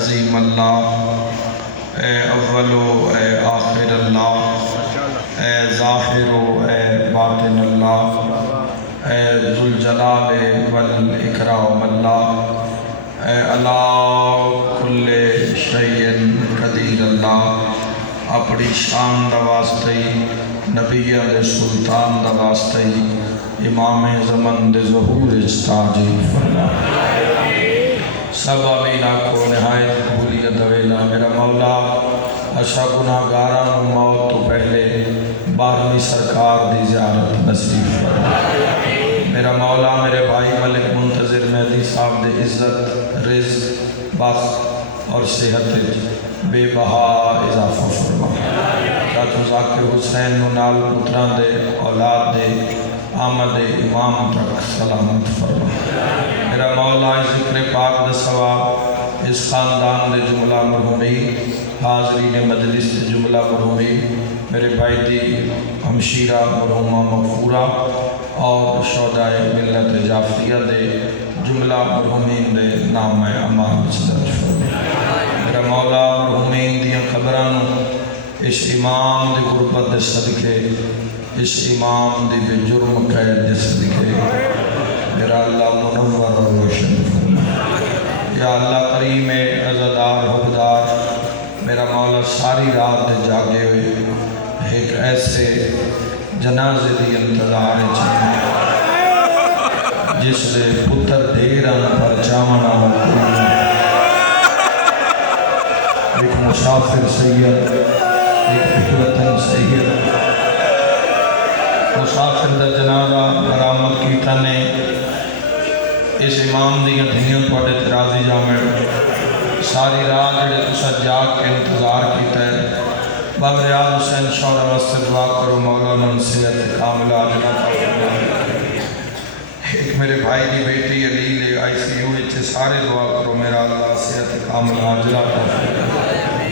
عظیم اللہ، اے اول و اے آخر اللہ، اے ظاہر و اے باطن اللہ، اے ذوالجلال والاکرام اللہ، اے اللہ کل شیء قدیر اللہ، اپنی شان دا واسطے نبی علیہ سلطان دا واسطے امام زمن دے ظہور استاجی فرما۔ سب آمینہ کو نہایت قبولیت ویلا میرا مولا، اشا گناہگاراں موت تو پہلے 12ویں سرکار دی زیارت نصیب فرما۔ میرا مولا میرے بھائی ملک منتظر مہدی صاحب دے عزت، رزق، بخت اور صحت بے بہا اضافہ فرما۔ چاچو ذاکر حسین نال پتران دے اولاد دے آمد امام تک سلامت فرما۔ میرا مولا ذکر پاک دا ثواب اس خاندان دے جملہ مرحومی، حاضرین مجلس دے جملہ مرحومی، میرے بھائی دی ہمشیرہ مرحومہ مغفورہ اور شہدائے ملت جعفریہ دے جملہ مرحومین دے نام اعمال درج فرما۔ میرا مولا مرحومین دیاں قبران اس امام دی غربت دے صدقے، اس امام دی بے جرم قید دے صدقے میرا اللہ منور اور روشن فرما۔ یا اللہ کریم عزادار حقدار، میرا مولا ساری رات دے جاگے ہوئے ایک ایسے جنازے دی انتظار چاہیے جس دے پتر دیران پر چامنا مکرون، ایک مسافر سید، ایک فکرتن سید، مسافر دا جنازہ برآمد کیتا نے اس امام دی دھنیوں توڑے ترازی جامع ساری رات جڑے تسا جاگ کے انتظار کیتا ہے۔ باب ریاض حسین شورہ واسطے دعا کرو مولانا صحت کاملہ عجلہ فرما۔ ایک میرے بھائی دی بیٹی علیل ICU اچھے سارے دعا کرو میرا اللہ صحت کاملہ عجلہ فرما۔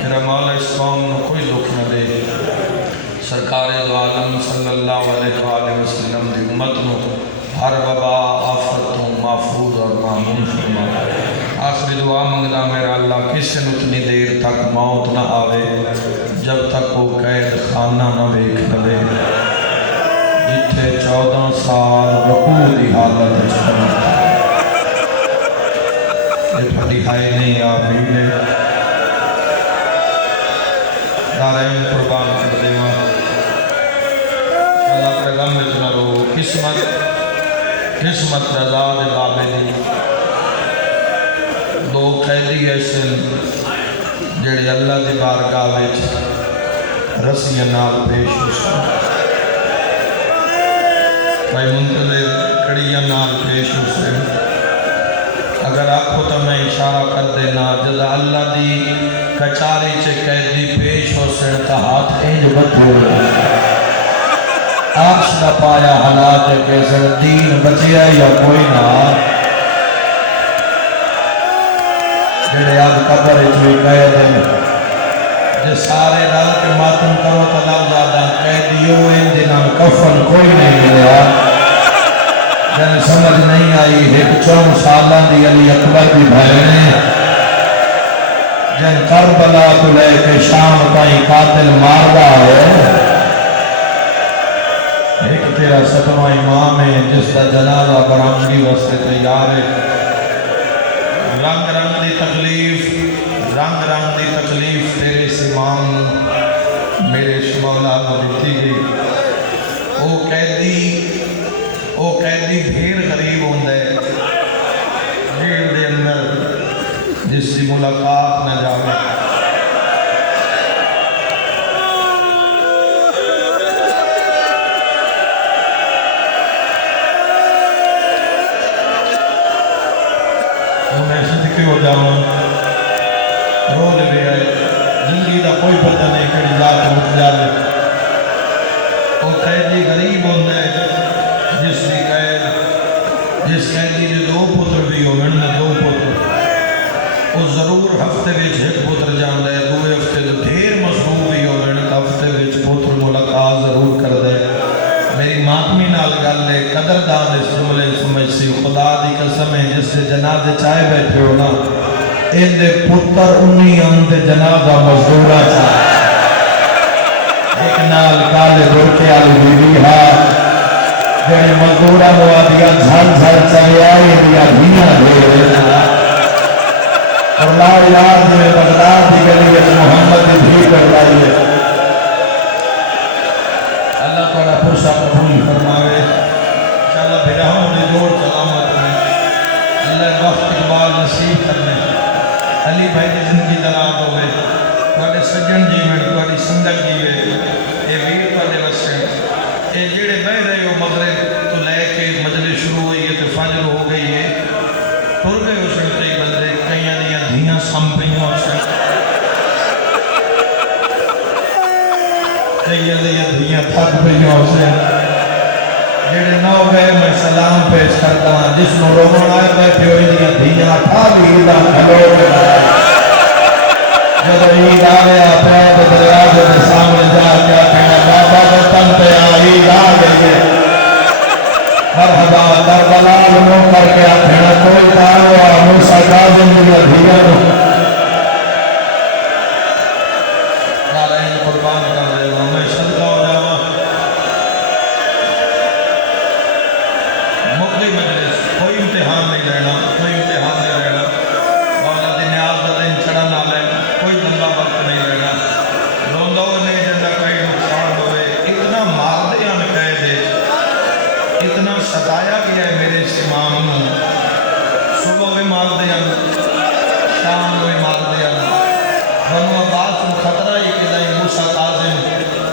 میرا مولا اس قوم نو کوئی دکھ نہ دے، سرکار دو عالم صلی اللہ علیہ وآلہ وسلم دی امت نو ہر وبا آفت تو محفوظ اور معمول فرما۔ آخری دعا منگنا میرا اللہ کسی نے اتنی دیر تک موت نہ آوے جب تک وہ قید خانہ نہ ویکھ لوے، جتھے 14 سال رکوع دی حالت چھنا یہ پھڑی ہائے نہیں آبی ہے دارین قربان کر دیوا۔ اللہ پیغام میں تنہ رو قسمت رضا دے بابے دی دو قیدی ایسے جڑے اللہ دی بارگاہ وچ رسیاں نال پیش ہو سن، بھائی منتظر کڑیاں نال پیش ہو سن۔ اگر آپ کو تو میں اشارہ کر دینا جدا اللہ دی کچاری چے قیدی پیش ہو سن تا ہاتھ اینج بدھو آرش نہ پایا حالات کیسر دین بچیا یا کوئی نہ جڑے آج قبر چوئی قید ہیں جے سارے رل کے ماتم کرو تو لفظادہ قیدیوں ان دنوں کفن کوئی نہیں ملیا، جن سمجھ نہیں آئی ایک 4 سالہ دی علی اکبر بھی بھائنے جن کربلا کو لے کے شام تائیں قاتل ماردہ ہے، ایک تیرا 7واں امام ہے جس کا جنازہ برآمدی واسطے تیار ہے۔ رنگ رنگ دی تکلیف تیرے اس امام میرے شمولہ کو دیتی گئی۔ او قیدی بھیر غریب ہوندے جیل دے اندر جس کی ملاقات نہ جاوے، میں صدقے ہو جاؤں رو دے بھی آئے زندگی دا کوئی پتہ نہیں کڑی ذات اٹھ جاوے۔ وہ قیدی غریب ہوندے جس قیدی نے 2 پتر بھی ہو گئے 2 پتر وہ ضرور ہفتے وچ ایک پتر جاندے 2 ہفتے تو ڈھیر مصروف بھی ہو گئے ہفتے وچ پتر ملاقات ضرور کر دے۔ میری ماتمی نال گل ہے قدردان اس جملے سمجھ سی خدا دی قسم ہے جس سے جنازے چاہے بیٹھے ہو نا ان دے پتر انہی آندے جنازہ مزدورہ تھا ایک نال کالے گھوڑے والی بیوی ہے جڑے مزدورہ ہوا دیا جھل جھل چلے آئے دیا دھیاں دے رہا اور لا الہ میں بغداد دی گلی ہے محمد دی بھی کر رہی ہے اللہ تعالیٰ پرسا قبول فرماوے انشاءاللہ برہم دی جوڑ سلامت میں اللہ وقت اقبال نصیب کرنے علی بھائی کی زندگی دلات ہوئے توڑے سجن جیوے توڑی سنگت جیوے اے ویر توڑے وسے اے جیڑے بہ رہے ہو مغرب تو لے کے مجلس شروع ہوئی ہے تو فجر ہو گئی ہے ٹر گئے ہو سن کئی بندے کئیاں دیاں دھیاں سم پئیوں ہو سن کئیاں دیاں دھیاں تھک پئیوں ہو سن جیڑے نہ ہو گئے میں سلام پیش کرتا ہوں جس نو رومن آئے بیٹھے ہوئی دیا دھیاں تھا بھی عیدہ کھلو جب عید آگیا پیاد دریاز کے سامنے جا کیا کہنا بابا بطن پہ عید آگئی ہے مرحبا کربلا نو کر کے کہنا کوئی تاروا موسیٰ کاظم دیا دھیاں نو نالین قربان کر رہے ہوں میں صدقہ ہو جاؤں مقلی مجلس کوئی امتحان نہیں لینا کوئی امتحان نہیں لینا مولا دی نیاز دا دن چڑھا نہ لینا کوئی لمبا وقت نہیں لینا روندہ نہیں جنہ کوئی نقصان ہوئے اتنا مار دے ہم کہہ دے اتنا ستایا گیا ہے میرے اس امام نے صبح بھی مار دے ہم شام بھی مار دے ہم بنو عباس کو خطرہ ہی کہ دائی موسیٰ کاظم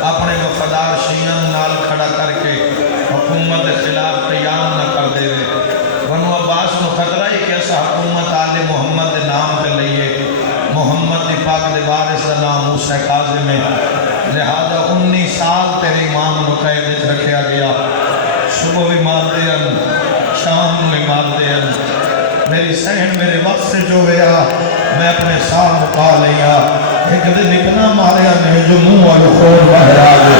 اپنے وفادار شیعہ نال کھڑا کر کے حکومت خلاف قیام نہ کر دے رہے بنو عباس کو خطرہ ہی کہ ایسا حکومت آل محمد دے نام پہ لئیے محمد دی پاک دے وارث دا نام موسیٰ کاظم ہے لہذا 19 سال تیرے امام نو قید رکھیا گیا صبح بھی مار دے ہم شام بھی مار دے ہم میری سہن میرے وقت سے جو گیا میں اپنے سال مقا لیا ایک دن اتنا ماریا میں جو منہ اور خور باہر آگے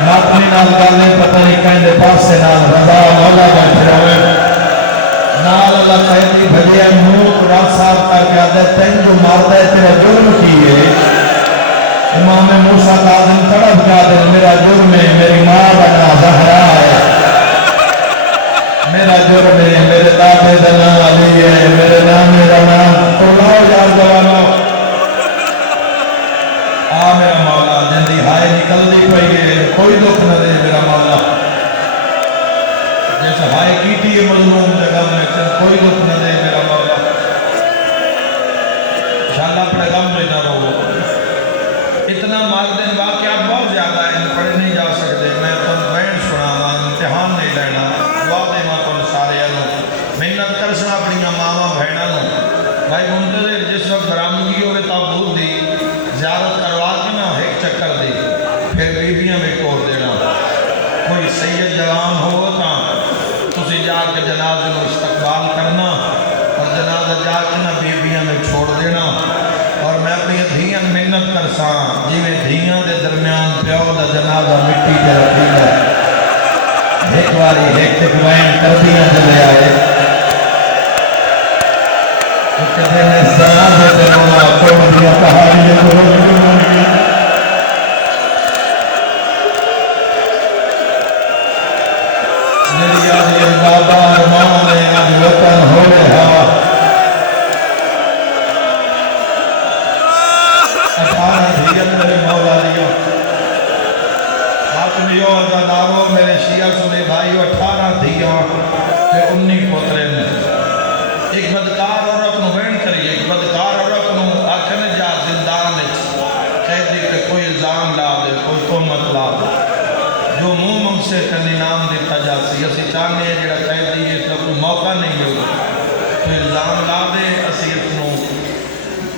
ماتمی نال گالیں پتہ نہیں کہنے پاس سے نال رضا مولا بیٹھے رہے نال اللہ قیدی بھلیا منہ راہ صاحب کر کے آدھے تین جو مار دے تیرا جرم کیے امام موسیٰ کاظم تڑپ کیا دے میرا جرم ہے میری ماں بنا زہرا ہے میرا جرم ہے میرے دادے دنا علی ہے میرے نام میرا نام اللہ یاد دوانو آ میرا مولا جندی ہائے نکل دی پئی گئے کوئی دکھ نہ دے میرا مولا جیسے ہائے کیٹی ہے مظلوم جگہ میں کوئی دکھ نہ دے میرا مولا انشاءاللہ اپنے غم میں نہ رہو اتنا مالدین واقعات بہت زیادہ ہیں پڑھ نہیں جا سکتے میں تم بین سنانا امتحان نہیں لینا دعا دے ماں تم سارے انو محنت کرسنا اپنی ماما بہنا نو بھائی منتظر جس وقت برامگی ہوئے تابوت دی زیارت کروا کے نا ایک چکر دی پھر بیبیاں میں کور دینا کوئی سید جوان ہو تا تسی جا کے جنازے کو استقبال کرنا اور جنازہ جا کے نا بیبیاں میں چھوڑ دینا اور میں اپنی دھیاں محنت کرساں جی میں دھیاں دے درمیان پیو دا جنازہ مٹی تے رکھی ہے ایک واری ایک وین کر دیاں جلے آئے کہتے ہیں جنازے تے رونا توڑ دیا پہاڑی دے گروہ میری آج یہ بابا ارمان ہے آج وطن ہو رہا 18 دھیت میرے مولا لیا حاکمیوں عزاداروں میرے شیعہ سنے بھائیو 18 دھیاں تے 19 پترے نے ایک بدکار عورت نو وین کریے ایک بدکار عورت نو آکھنے جا زندان نے قیدی تے کوئی الزام لا دے کوئی تہمت لا دے جو منہ منگ سے کنی نام دیتا جاتی اسی چاہنے ہیں جڑا قیدی ہے تو کوئی موقع نہیں ملتا تو الزام لا دے اسی اتنو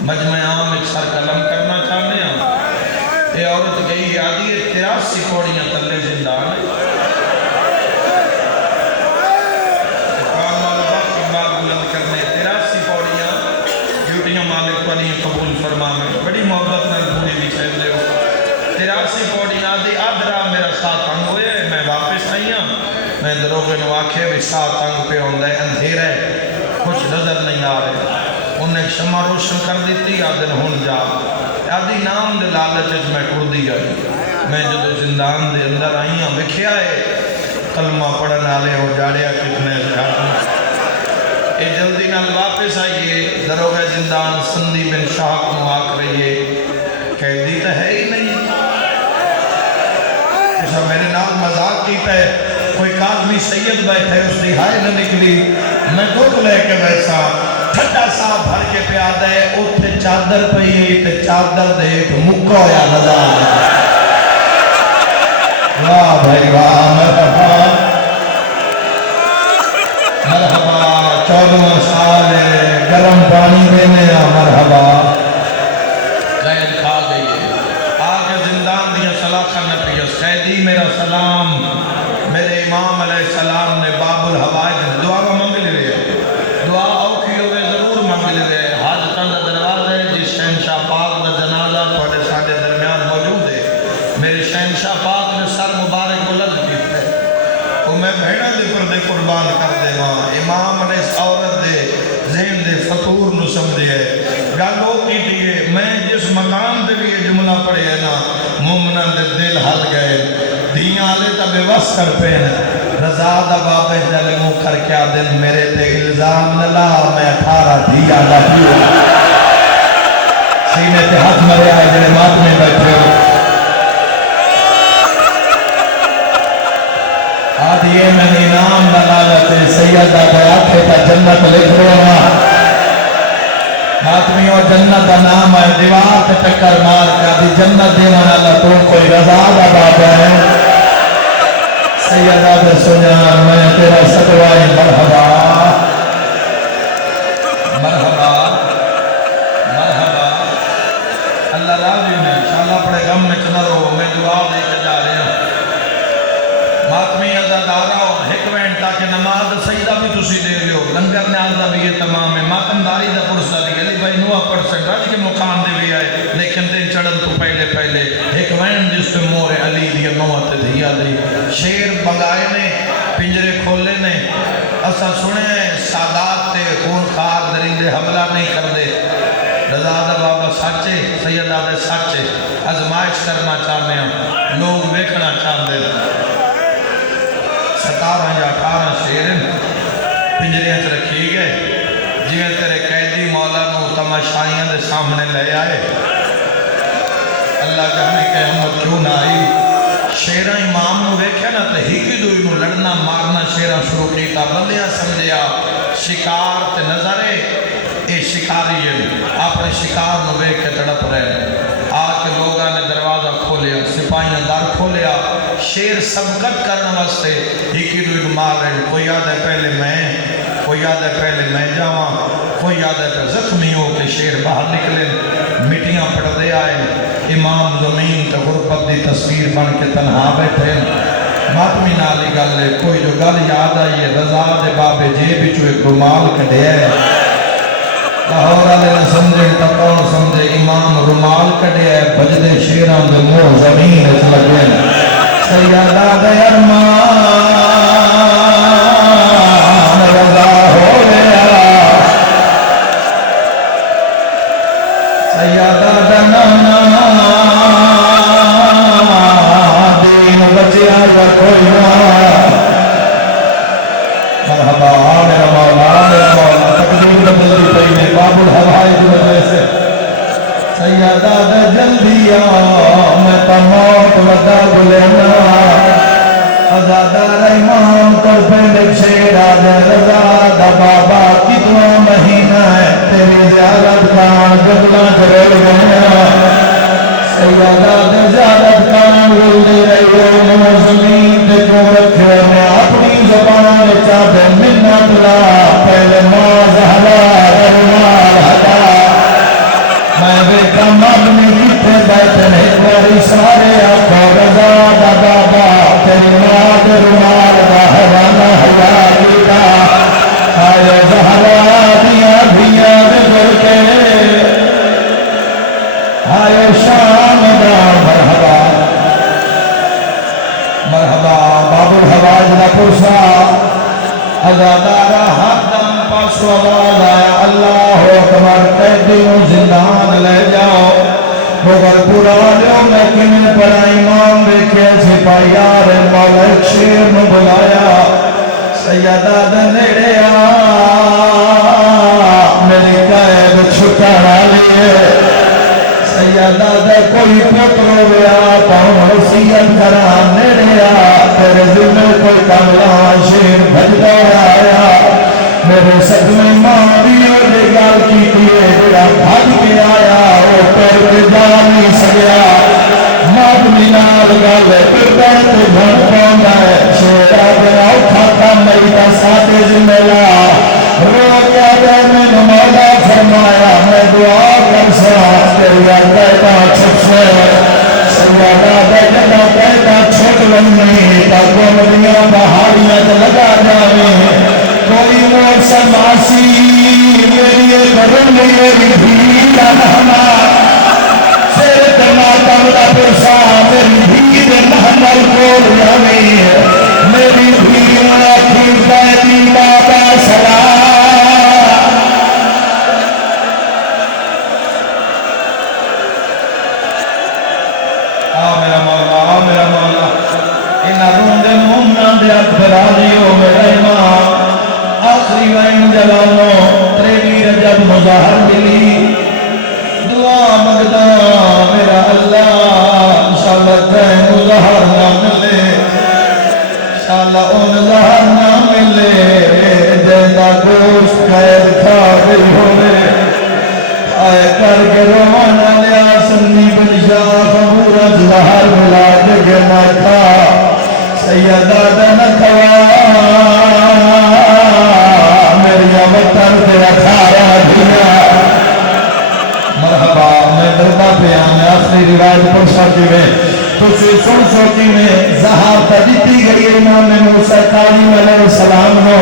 مجمع عام ایک سر قلم کرنا چاہنے ہیں یہ عورت گئی آدھی 83 کوڑیاں تلے زندان ہے کرنے 83 کوڑیاں ڈیوٹیاں مالک پڑی قبول فرما میں بڑی محبت میں پوری بھی چاہتے لے ہو 83 کوڑیاں آدھی آدھرا میرا ساتھ تنگ ہوئے میں واپس آئی ہوں میں دروگے نو آکھے بھی ساتھ تنگ پہ ہوندہ ہے اندھیر ہے کچھ نظر نہیں آ رہے انہیں شمع روشن کر دیتی آدھن ہون جا آدھی نام دے لالچ میں ٹردی آئی میں جدو زندان دے اندر آئیاں بکھیا ہے کلمہ پڑھن آلے ہو جاڑیا کتنے اے جلدی نال واپس آئیے دروگہ زندان سندی بن شاہ کو آکھ رہیے قیدی تو ہے ہی نہیں ایسا میرے نام مذاق کیتا ہے کوئی کاظمی سید بیٹھے اس دی ہائے نہ نکلی میں دکھ لے کے ویسا ٹھنڈا سا بھر کے پیادہ ہے اتھے چادر پہی ہے تے چادر دے ایک مکہ یا نظام واہ بھائی واہ مرحبا مرحبا 14 سال گرم پانی دینے مرحبا قید کھا گئی آگے زندان دیا سلاخہ نبی قیدی میرا سلام میرے امام علیہ السلام نے باب الحوائد دعا کا منگ لے رہے دعا اوکھی ہوئے ضرور منگ لے رہے حاجتان دا دروازہ ہے جس شہنشاہ پاک دا جنازہ تھوڑے ساڑھے درمیان موجود ہے میرے شہنشاہ پاک نے سر مبارک بلند کی ہے تو میں بھیڑا دے پر دے قربان کر دے وہاں امام نے اس عورت دے ذہن دے فطور نو سمجھے ہے گالو کی دیئے میں جس مقام دے بھی یہ جملہ پڑے ہے نا مومنان دے دل حل گئے دیاں آلے تا بے وس کر پہ رضا دا بابے جلے مو کر کیا دن میرے تے الزام نلا میں 18 دیا لگی سینے تے ہاتھ مرے آئے جلے مات میں بیٹھے ہو آدھیے میں نام دلالت سیدہ بیاکھے تا جنت لکھ رہا آدمی اور جنت کا نام ہے دیوار پہ چکر مار کا دی جنت دینا اللہ تو کوئی رضا دا بابا ہے سیدہ دے سنیان میں تیرا ستوائی مرحبا مرحبا مرحبا اللہ راضی میں انشاءاللہ پڑے غم میں چنہ رہو میں دعا دے کے جا رہے ہوں ماتمی عزادارہ اور حکمین تاکہ نماز سیدہ بھی تسی دے رہے ہو لنگر نیازہ بھی یہ تمام ہے ماتمداری دا پرسہ دی گلی بھائی نوہ پڑھ سکتا رج کے مقام دے بھی آئے لیکن دن چڑھن تو پہلے حکمین جس پہ مور علی دیا نوہ تے دیا دی شیر بگائے نے پنجرے کھولے نے اسا سنے سادات تے خون خار درندے حملہ نہیں کر دے رضا دا بابا سچے سیدہ دے سچے ازمائش کرنا چاہتے ہیں لوگ بیکھنا چاہتے ہیں 17 یا 18 شیر پنجریاں چ رکھی گئے جی تیرے قیدی مولا نو تماشائیاں دے سامنے لے آئے اللہ جانے کہ احمد کیوں نہ آئی شیرہ امام نو دیکھے نا تے ہی کی دوئی نو لڑنا مارنا شیرہ شروع کیتا بندیاں سمجھیا شکار تے نظرے اے شکاری ہے اپنے شکار نو دیکھ کے تڑپ رہے آج کے لوگاں نے دروازہ کھولیا سپاہیاں دار کھولیا شیر سبقت کرنے واسطے ہی کی دوئی نو مار رہے کوئی یاد ہے پہلے میں کوئی یاد ہے پہلے میں جاواں کوئی یاد ہے پہ زخمی ہو کہ شیر باہر نکلے مٹیاں پڑ دے آئے امام زمین تے غربت دی تصویر بن کے تنہا بیٹھے ماتمی نالی گل ہے کوئی جو گل یاد آئی ہے رضا دے بابے جے بچو ایک رومال کٹے ہے لاہور والے نے سمجھے تا کون سمجھے امام رومال کٹے ہے بجدے شیران دے مور زمین اس لگے سیدہ دے ارمان رضا ہو گیا سیدہ دے نانا دین بچیا کا کوئی مرحبا میرا مولا تقدیر بدلی پئی نے باب الحوائج کی وجہ سے سیدہ دے جلدی میں تا موت ودا گلینا ازادار امام کر پہلے شیرہ دے رضا دا بابا کتنا مہینہ ہے تیری زیادت کان جبنا جرڑ گیا سیدہ دے زیادت کان رلدی رہی ہو زمین تے جو رکھے میں اپنی زبان چاہتے منت لا پہلے ماں زہرا درمال ہٹا میں بیٹا مبنی کتے بیٹھن ایک باری سارے آنکھوں رضا دا بابا تیری ماں درمال دا حوالہ حیالی کا آئے زہرا دیا دیا بگر کے آئے شام دا مرحبا مرحبا باب الحوائج دا پرسا ازادارہ حق دم پاس آواز آیا اللہ اکبر قیدیوں زندان لے جاؤ مگر پورا لو میں کنے پڑا امام دیکھے سپاہی آرے مولا ایک شیر نو بلایا سیدہ دنیڑے میری قید چھٹا لیے سیدہ دے کوئی پترو بیا پاؤں وسیعت کران نیڑے تیرے دل میں کوئی کاملہ شیر بھجدہ آیا میرے صدمے ماں دیو دے گال کی دیئے جڑا بھاگ کے آیا وہ پیر کے جا نہیں سگیا مات مینار گالے پر بیت بھن پاؤں ہے شیرہ گیا اٹھاتا میتا ساتھ زملہ رو کیا گئے میں نمالا فرمایا میں دعا کر سا تیری کہتا چھپ سے سیادہ بیٹھا کہتا چھوٹ لنگی تاکہ مدیاں بہاریاں لگا جائیں کوئی موسم آسی میری کرم میری بھید نہنا سیر تماتا ملا پرسا میری بھید نہمل کول جاوی میری بھید آخیر بیدی بابا سلام میرا مولا انہا روندے مومنان دے اکبر آلیو میرا امام آخری وائن جلانو تریوی رجب مظاہر ملی دعا مگدہ میرا اللہ انشاءاللہ تین مظاہر نہ ملے انشاءاللہ ان ظاہر نہ ملے دینا گوشت قید کھا گئی ہوئے آئے کر کے روانہ لیا سنی بن شاہ خمورت ظاہر ملا دے مکھا سیدہ دن کھوا میری وطن تیرا کھارا دنیا مرحبا میں دربہ پہ آنے آخری روایت پر سوچی میں تجھے سن سوچی میں زہار تجیتی گئی امام موسیٰ تعلیم علیہ السلام ہو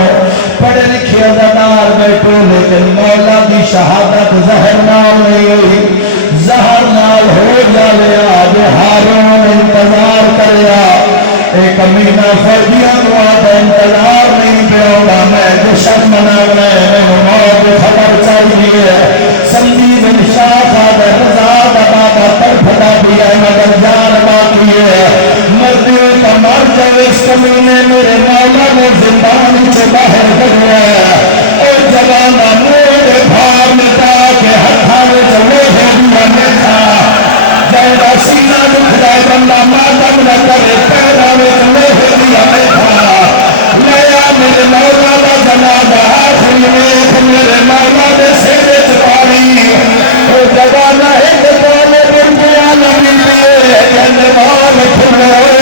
پڑھے لکھے عددار بیٹھو لیکن مولا دی شہادت زہر نال نہیں ہوئی زہر نال ہو جالیا بہاروں انتظار کریا ایک امینہ فردیاں دعا دا انتظار نہیں پیوگا میں جشن مناونے میں موت خبر چاہیے سندی بن شاہ خادر رضا دا بابا ترفتا بھی ہے مگر جان باقی ہے مردیوں کا مر جب اس کمینے میرے مولا نے زندان سے باہر کر ہے اور جوانہ موڑ بھار مٹا کے ہتھانے چلے ہیں دیا میں تھا جائدہ سینہ دکھدائے بندہ ماتم نہ کرے پیدا میں چلے ہیں دیا میں تھا لیا میرے مولا دا جنازہ آخری میں میرے مولا نے سینے چپاری اور جوانہ ایک دوانے بن گیا نبی لیے جنوان کھلے